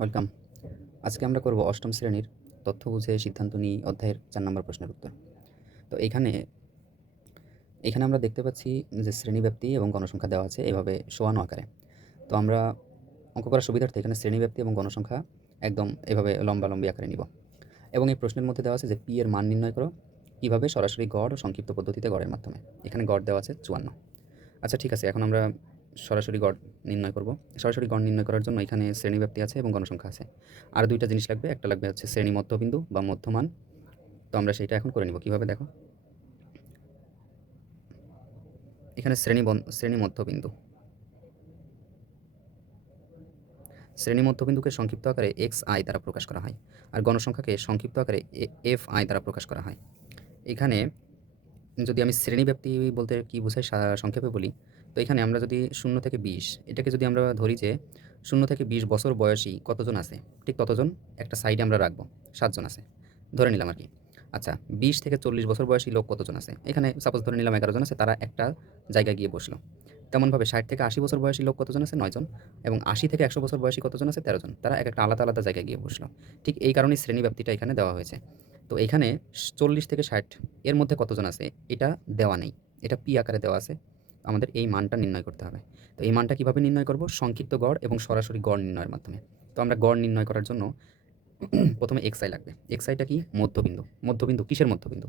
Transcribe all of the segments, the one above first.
Welcome. আজকে আমরা করব অষ্টম শ্রেণীর তথ্য বুঝে সিদ্ধান্ত নিই অধ্যায়ের ৪ নম্বর প্রশ্নের উত্তর। তো এইখানে আমরা দেখতে পাচ্ছি যে শ্রেণীব্যাপ্তি এবং গণসংখ্যা দেওয়া আছে এভাবে সমান আকারে। তো আমরা অঙ্ক করার সুবিধার্থে এখানে শ্রেণীব্যাপ্তি এবং গণসংখ্যা একদম এভাবে লম্বালম্বি আকারে নিব। এবং এই প্রশ্নের মধ্যে দেওয়া আছে যে পি এর মান নির্ণয় করো কিভাবে সরাসরি গড় ও সংক্ষিপ্ত পদ্ধতিতে গড়ের মাধ্যমে। এখানে গড় দেওয়া আছে ৫৪। আচ্ছা ঠিক আছে, এখন আমরা সরাসরি গড় নির্ণয় করব। সরাসরি গড় নির্ণয় করার জন্য এখানে শ্রেণীব্যাপ্তি আছে এবং গণসংখ্যা আছে। আর ২ টা জিনিস লাগবে। একটা লাগবে হচ্ছে শ্রেণী মধ্যবিন্দু বা মধ্যমান। তো আমরা সেইটা এখন করে নিব। কিভাবে দেখো? এখানে শ্রেণী মধ্যবিন্দু। শ্রেণী মধ্যবিন্দুকে সংক্ষিপ্ত আকারে xi দ্বারা প্রকাশ করা হয়। আর গণসংখ্যাকে সংক্ষিপ্ত আকারে fi দ্বারা প্রকাশ করা হয়। এখানে যদি আমি শ্রেণীব্যাপ্তি বলতে কি বোঝাই সংক্ষেপে বলি, তো এখানে আমরা যদি ০ থেকে ২০ এটাকে যদি আমরা ধরি যে ০ থেকে ২০ বছর বয়সী কতজন আছে, ঠিক ততজন একটা সাইডে আমরা রাখবো। ৭ জন আছে। ধরে নিলাম আরকি। আচ্ছা ২০ থেকে ৪০ বছর বয়সী লোক কতজন আছে? এখানে সাপোজ ধরে নিলাম ১১ জন আছে, তারা একটা জায়গায় গিয়ে বসলো। তেমনভাবে ৬০ থেকে ৮০ বছর বয়সী লোক কতজন আছে? ৯ জন। এবং ৮০ থেকে ১০০ বছর বয়সী কতজন আছে? ১৩ জন। তারা একেকটা আলাদা, আলাদা জায়গায় গিয়ে বসলো। ঠিক এই কারণেই শ্রেণীব্যাপ্তিটা এখানে দেওয়া হয়েছে। তো এইখানে ৪০ থেকে ৬০ এর মধ্যে কতজন আছে এটা দেওয়া নেই। এটা পি আকারে দেওয়া আছে। আমাদের এই মানটা নির্ণয় করতে হবে। তো এই মানটা কিভাবে নির্ণয় করব? সংক্ষিপ্ত গড় এবং সরাসরি গড় নির্ণয়ের মাধ্যমে। তো আমরা গড় নির্ণয় করার জন্য প্রথমে xi লাগবে। xi টা কি? মধ্যবিন্দু। মধ্যবিন্দু কিসের মধ্যবিন্দু?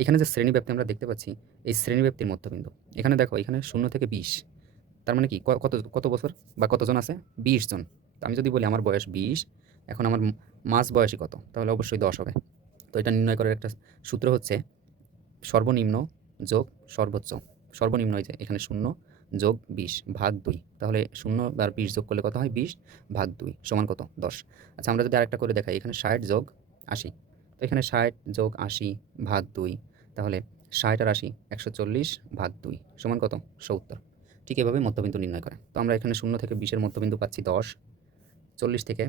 এখানে যে শ্রেণীব্যাপ্তি আমরা দেখতে পাচ্ছি, এই শ্রেণীব্যাপ্তির মধ্যবিন্দু। এখানে দেখো এখানে ০ থেকে ২০। তার মানে কি কত বছর বা কতজন আছে? ২০ জন। তো আমি যদি বলি আমার বয়স ২০, এখন আমার মাঝ বয়সী কত? তাহলে অবশ্যই ১০ হবে। তো এটা নির্ণয় করার একটা সূত্র হচ্ছে সর্বনিম্ন যোগ সর্বোচ্চ। সর্বনিম্ন এই যে এখানে ০ যোগ ২০ ভাগ ২। তাহলে ০ আর ২০ যোগ করলে কত হয়? ২০ ভাগ ২ সমান কত? ১০। আচ্ছা আমরা যদি আরেকটা করে দেখাই, এখানে ৬০ যোগ ৮০। তো এখানে ৬০ যোগ ৮০ ভাগ ২। তাহলে ৬০ আর ৮০ ১৪০ ভাগ ২ সমান কত? ৭০। ঠিক এভাবে মধ্যবিন্দু নির্ণয় করে। তো আমরা এখানে ০ থেকে ২০ এর মধ্যবিন্দু পাচ্ছি ১০। ৪০ থেকে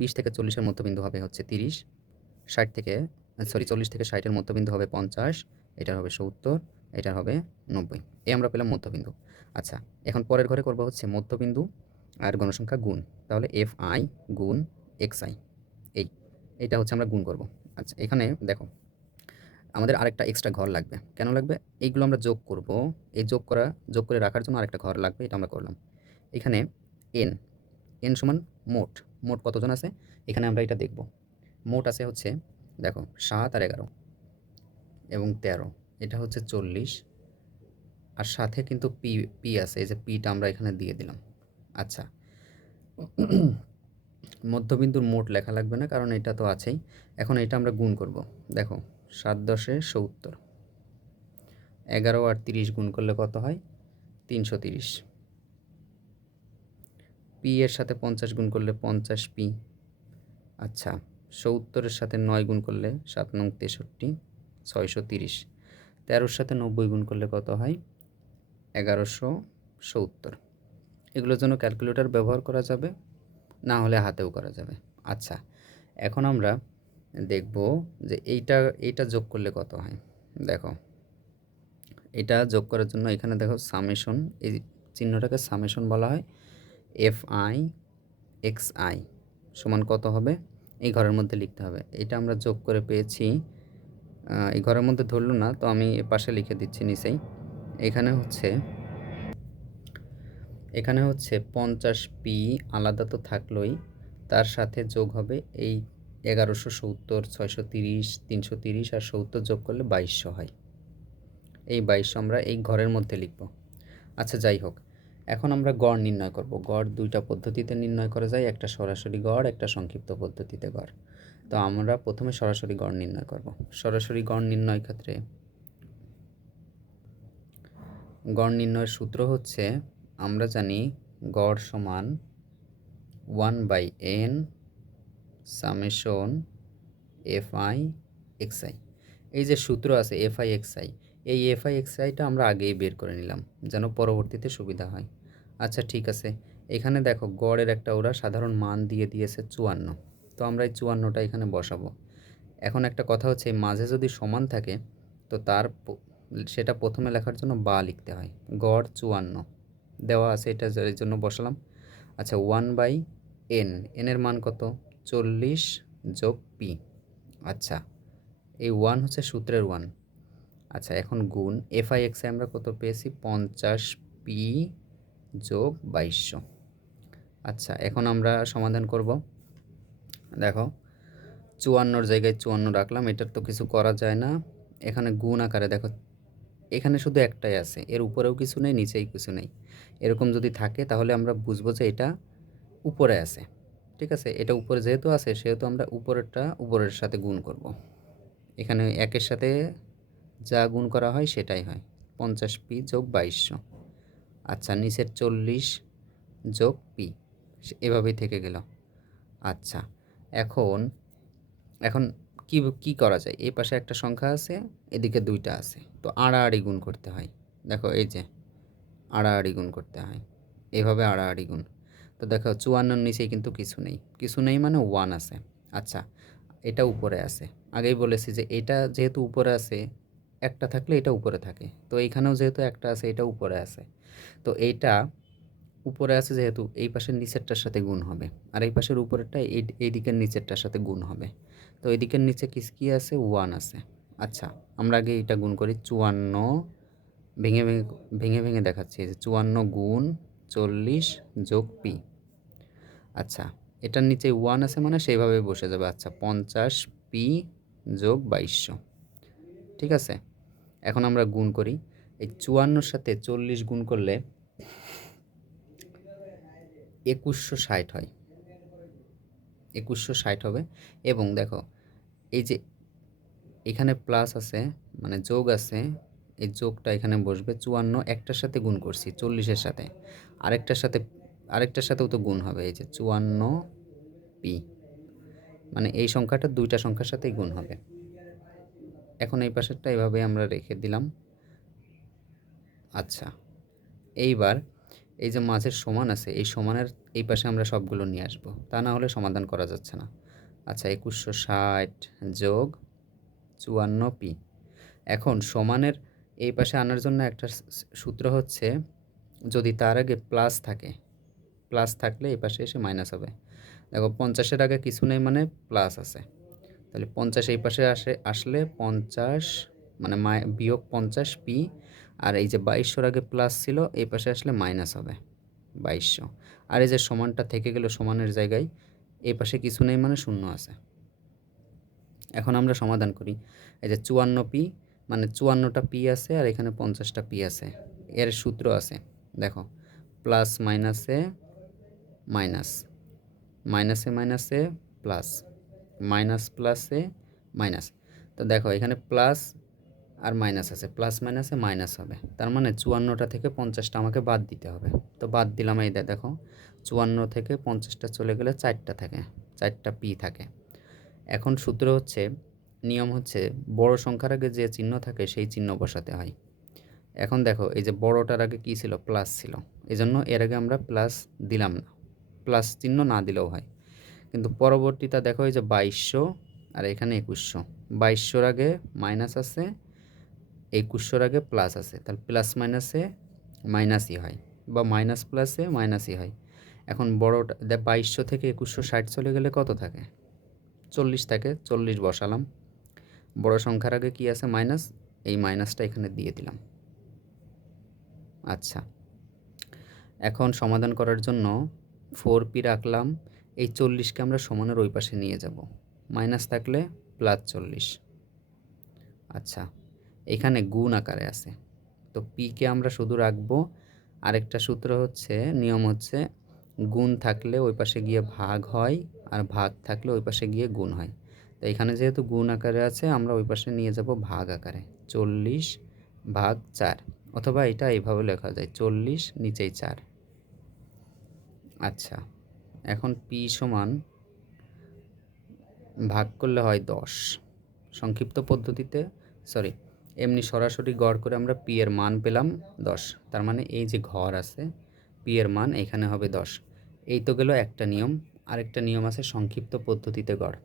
২০ থেকে ৪০ এর মধ্যবিন্দু হবে হচ্ছে ৩০। ৬০ থেকে ৪০ থেকে ৬০ এর মধ্যবিন্দু হবে ৫০, এটার হবে ৭০, এটার হবে ৯০। এই আমরা পেলাম মধ্যবিন্দু। আচ্ছা, এখন পরের ঘরে করব হচ্ছে মধ্যবিন্দু আর গণসংখ্যা গুণ। তাহলে fi গুণ xi এই এইটা হচ্ছে আমরা গুণ করব। আচ্ছা, এখানে দেখো আমাদের আরেকটা এক্সট্রা ঘর লাগবে। কেন লাগবে? এইগুলো আমরা যোগ করব। এই যোগ করে রাখার জন্য আরেকটা ঘর লাগবে। এটা আমরা করলাম। এখানে n n সমান মোট। মোট কতজন আছে? এখানে আমরা এটা দেখব। মোট আছে হচ্ছে দেখো ৭ আর ১১ এবং ১৩, এটা হচ্ছে ৪০। আর সাথে কিন্তু পি আছে, এই যে পিটা আমরা এখানে দিয়ে দিলাম। আচ্ছা, মধ্যবিন্দুর মোট লেখা লাগবে না, কারণ এটা তো আছেই। এখন এটা আমরা গুণ করব। দেখো ৭ দশে ৭০, ১১ আর ৩০ গুণ করলে কত হয়? ৩৩০। পি এর সাথে ৫০ গুণ করলে ৫০ পি। আচ্ছা, ৭০-এর সাথে ৯ গুণ করলে ৭ নং ৬৩, ৬৩০। ১৩-র সাথে ৯০ গুণ করলে কত হয়? ১১৭০। এগুলোর জন্য ক্যালকুলেটর ব্যবহার করা যাবে, না হলে হাতেও করা যাবে। আচ্ছা, এখন আমরা দেখব যে এইটা যোগ করলে কত হয়। দেখো এটা যোগ করার জন্য এখানে দেখো সামেশন, এই চিহ্নটাকে সামেশন বলা হয়। fi xi সমান কত হবে? এই ঘরের মধ্যে লিখতে হবে। এটা আমরা যোগ করে পেয়েছি, এই ঘরের মধ্যে ধরল না, তো আমি পাশে লিখে দিচ্ছি নিচেই। এখানে হচ্ছে ৫০ পি আলাদা তো থাকলোই, তার সাথে যোগ হবে এই ১১৭০, ৬৩০, ৩৩০ আর ৭০ যোগ করলে ২২০০ হয়। এই ২২০০ আমরা এই ঘরের মধ্যে লিখব। আচ্ছা যাই হোক, এখন আমরা গড় নির্ণয় করব। গড় ২টা পদ্ধতিতে নির্ণয় করা যায়, একটা সরাসরি গড়, একটা সংক্ষিপ্ত পদ্ধতিতে গড়। তো আমরা প্রথমে সরাসরি গড় নির্ণয় করব। সরাসরি গড় নির্ণয় ক্ষেত্রে গড় নির্ণয়ের সূত্র হচ্ছে, আমরা জানি গড় সমান 1/n সামেশন fi xi। এই যে সূত্র আছে fi xi, এই fi xiটা আমরা আগেই বের করে নিলাম যেন পরবর্তীতে সুবিধা হয়। আচ্ছা ঠিক আছে, এখানে দেখো গড়ের একটা ওরা সাধারণ মান দিয়ে দিয়েছে ৫৪। তো আমরা এই ৫৪টা এখানে বসাবো। এখন একটা কথা হচ্ছে, মাঝে যদি সমান থাকে তো সেটা প্রথমে লেখার জন্য বা লিখতে হয়। গড় ৫৪ দেওয়া আছে, এটা এর জন্য বসালাম। আচ্ছা 1/n এন, এনের মান কত? 40 যোগ পি। আচ্ছা, এই 1 হচ্ছে সূত্রের 1। আচ্ছা, এখন গুণ এফআই এক্সে আমরা কত পেয়েছি? 50 পি যোগ 2200। আচ্ছা, এখন আমরা সমাধান করব। দেখো, 54 জায়গায় 54 রাখলাম, এটার তো কিছু করা যায় না। এখানে গুণ আকারে দেখো, এখানে শুধু একটাই আছে, এর উপরেও কিছু নেই, নিচেই কিছু নেই। এরকম যদি থাকে তাহলে আমরা বুঝবো যে এটা উপরে আছে। ঠিক আছে, এটা উপরে যেহেতু আছে সেহেতু আমরা উপরেরটা উপরের সাথে গুণ করব। এখানে একের সাথে যা গুণ করা হয় সেটাই হয়, 50 পি যোগ 2200। আচ্ছা, নিচের 40 যোগ পি, এভাবেই থেকে গেল। আচ্ছা, এখন এখন কি কি করা যায়? এই পাশে একটা সংখ্যা আছে, এদিকে দুইটা আছে, তো আড়াআড়ি গুণ করতে হয়। দেখো, এই যে আড়াআড়ি গুণ করতে হয়, এভাবে আড়াআড়ি গুণ। তো দেখো, 54 নিচেই কিন্তু কিছু নেই, কিছু নেই মানে 1 আছে। আচ্ছা, এটা উপরে আছে, আগেই বলেছি যে এটা যেহেতু উপরে আছে, একটা থাকলে এটা উপরে থাকে, তো এইখানেও যেহেতু একটা আছে এটা উপরে আছে, তো এইটা উপরে আছে যেহেতু এই পাশের নিচেরটার সাথে গুণ হবে, আর এই পাশের উপরেরটা এই দিকের নিচেরটার সাথে গুণ হবে। তো এই দিকের নিচে কী আছে? 1 আছে। আচ্ছা, আমরা আগে এটা গুণ করি। 54 ভেঙে ভেঙে ভেঙে ভেঙে দেখাচ্ছি, এই যে 54 গুণ 40 যোগ পি। আচ্ছা, এটার নিচে 1 আছে মানে সেইভাবে বসে যাবে। আচ্ছা, 50 পি যোগ 2200। ঠিক আছে, এখন আমরা গুণ করি। এই 54 সাথে 40 গুণ করলে 2160 হয়, 2160 হবে। এবং দেখো, এই যে এখানে প্লাস আছে মানে যোগ আছে, এই যোগটা এখানে বসবে। 54 একটার সাথে গুণ করছি 40-এর সাথে, আরেকটার সাথেও তো গুণ হবে, এই যে 54 পি, মানে এই সংখ্যাটা দুইটা সংখ্যার সাথেই গুণ হবে। এখন এই পাশেরটা এভাবে আমরা রেখে দিলাম। আচ্ছা, এইবার এই যে মাঝের সমান আছে, এই সমানের এই পাশে আমরা সবগুলো নিয়ে আসবো, তা না হলে সমাধান করা যাচ্ছে না। আচ্ছা, 2160 যোগ 54 পি। এখন সমানের এই পাশে আনার জন্য একটা সূত্র হচ্ছে, যদি তার আগে প্লাস থাকে, প্লাস থাকলে এই পাশে এসে মাইনাস হবে। দেখো, 50-এর আগে কিছু নেই মানে প্লাস আছে, তাহলে 50 এই পাশে আসলে 50 মানে বিয়োগ 50 পি, আর এই যে 2200-র আগে প্লাস ছিল, এই পাশে আসলে মাইনাস হবে 2200। আর এই যে সমানটা থেকে গেল সমানের জায়গায়, এই পাশে কিছু নেই মানে শূন্য আছে। এখন আমরা সমাধান করি। এই যে 54 পি মানে 54টা পি আছে, আর এখানে 50টা পি আছে। এর সূত্র আছে, দেখো, প্লাস মাইনাসে মাইনাস, মাইনাসে মাইনাসে প্লাস, মাইনাস প্লাসে মাইনাস। তো দেখো, এখানে প্লাস আর মাইনাস আছে, প্লাস মাইনাসে মাইনাস হবে, তার মানে 54টা থেকে 50টা আমাকে বাদ দিতে হবে। তো বাদ দিলাম, এই দেখো 54 থেকে 50টা চলে গেলে 4টা থাকে, 4টা পি থাকে। এখন সূত্র হচ্ছে, নিয়ম হচ্ছে, বড় সংখ্যার আগে যে চিহ্ন থাকে সেই চিহ্ন বসাতে হয়। এখন দেখো, এই যে বড়টার আগে কী ছিল? প্লাস ছিল, এই জন্য এর আগে আমরা প্লাস দিলাম না, প্লাস চিহ্ন না দিলেও হয়। কিন্তু পরবর্তীটা দেখো, এই যে 2200 আর এখানে 2100, 2200-র আগে মাইনাস আছে, 2100-র আগে প্লাস আছে, তাহলে প্লাস মাইনাসে মাইনাসই হয়, বা মাইনাস প্লাসে মাইনাসই হয়। এখন বড়টা 2200 থেকে 2160 চলে গেলে কত থাকে? 40 থাকে, 40 বসালাম। বড় সংখ্যার আগে কি আছে? মাইনাস, এই মাইনাসটা এখানে দিয়ে দিলাম। আচ্ছা, এখন সমাধান করার জন্য 4p রাখলাম। এই 40কে আমরা সমানের ওই পাশে নিয়ে যাব, মাইনাস থাকলে প্লাস 40। আচ্ছা, এখানে গুণ আকারে আছে, তো পিকে আমরা শুধু রাখবো। আরেকটা সূত্র হচ্ছে, নিয়ম হচ্ছে, গুণ থাকলে ওই পাশে গিয়ে ভাগ হয়, আর ভাগ থাকলে ওই পাশে গিয়ে গুণ হয়। তো এখানে যেহেতু গুণ আকারে আছে, আমরা ওই পাশে নিয়ে যাব ভাগ আকারে, 40 ভাগ 4, অথবা এটা এইভাবে লেখা যায়, 40 নিচেই 4। আচ্ছা, এখন পি সমান ভাগ করলে হয় 10। সংক্ষিপ্ত পদ্ধতিতে, সরি, এমনি সরাসরি গড় করে আমরা পি এর মান পেলাম 10, তার মানে এই যে ঘর আছে, পি এর মান এখানে হবে 10। এই তো গেল একটা নিয়ম। আরেকটা নিয়ম আছে সংক্ষিপ্ত পদ্ধতিতে গড়।